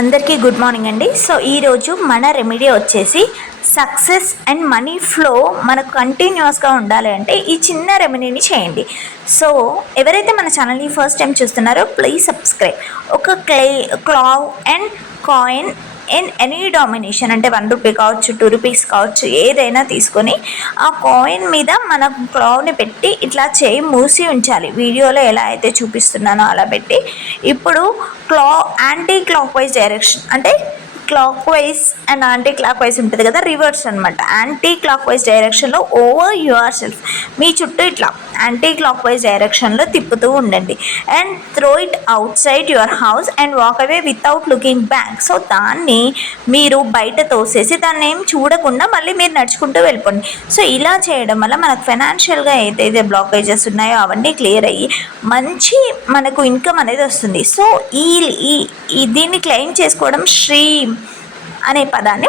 అందరికీ good morning అండి. So ఈరోజు మన రెమెడీ వచ్చేసి సక్సెస్ అండ్ మనీ ఫ్లో మనకు కంటిన్యూస్గా ఉండాలి అంటే ఈ చిన్న రెమెడీని చేయండి. సో ఎవరైతే మన ఛానల్ని ఫస్ట్ టైం చూస్తున్నారో ప్లీజ్ సబ్స్క్రైబ్. ఒక claw and coin in any domination అంటే 1 రూపీ కావచ్చు, 2 రూపీస్ కావచ్చు, ఏదైనా తీసుకొని ఆ కాయిన్ మీద మన క్లావ్ని పెట్టి ఇట్లా చేయి మూసి ఉంచాలి. వీడియోలో ఎలా అయితే చూపిస్తున్నానో అలా పెట్టి ఇప్పుడు యాంటీ క్లాక్ వైజ్ డైరెక్షన్ అంటే clock wise and anti clock wise ఉంటుంది కదా, రివర్స్ అనమాట. యాంటీ క్లాక్ వైజ్ డైరెక్షన్లో ఓవర్ యువర్ సెల్ఫ్ మీ చుట్టూ ఇట్లా యాంటీ క్లాక్ వైజ్ డైరెక్షన్లో తిప్పుతూ ఉండండి. And throw it out side your house and walk away without looking back. So దాన్ని మీరు బయట తోసేసి దాన్ని ఏం చూడకుండా మళ్ళీ మీరు నడుచుకుంటూ వెళ్ళిపోండి. సో ఇలా చేయడం వల్ల మనకు ఫైనాన్షియల్గా ఏదైతే బ్లాకేజెస్ ఉన్నాయో అవన్నీ క్లియర్ అయ్యి మంచి మనకు ఇన్కమ్ అనేది వస్తుంది. సో దీన్ని క్లెయిమ్ చేసుకోవడం శ్రీ అనే పదాన్ని